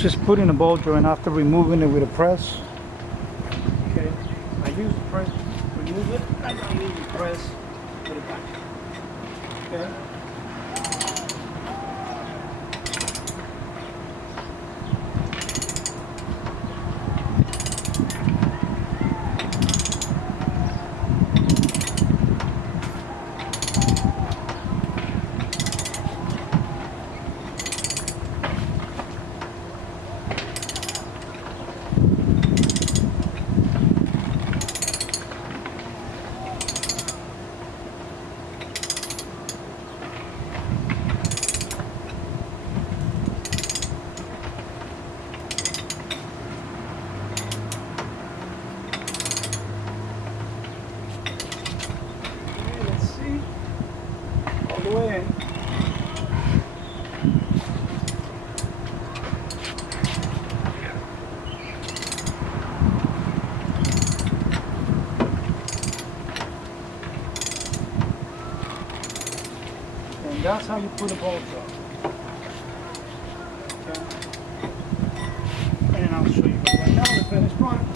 just putting a ball joint after removing it with a press. Okay, I use the press to remove it, and I use the press to put it back. Okay. Way. And that's how you put a ball joint. Okay. And I'll show you right now the finished product.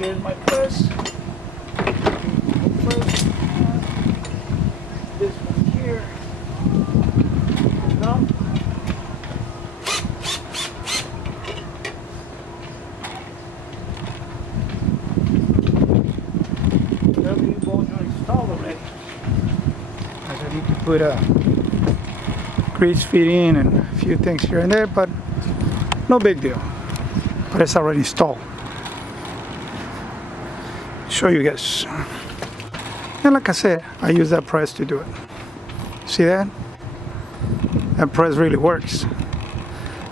Here's my press. This one here. Enough. W ball joint installed already. I just need to put a grease feed in and a few things here and there, but no big deal. But it's already installed. Show you guys. And like I said, I use that press to do it. See that? That press really works.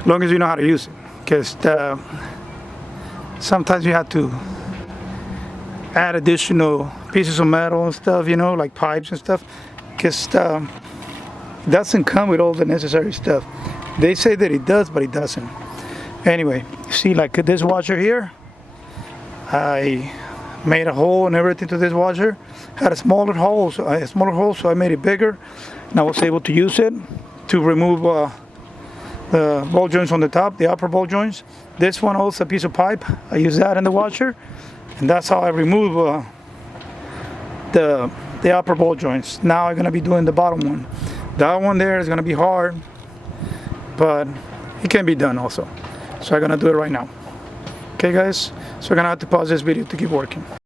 As long as you know how to use it. Because sometimes you have to add additional pieces of metal and stuff, you know, like pipes and stuff. Because it doesn't come with all the necessary stuff. They say that it does, but it doesn't. Anyway, see, like this washer here, I made a hole and everything to this washer. Had a smaller hole, so I made it bigger, and I was able to use it to remove the ball joints on the top, the upper ball joints. This one also a piece of pipe. I use that in the washer, and that's how I remove the upper ball joints. Now I'm gonna be doing the bottom one. That one there is gonna be hard, but it can be done also. So I'm gonna do it right now. Okay guys, so we're gonna have to pause this video to keep working.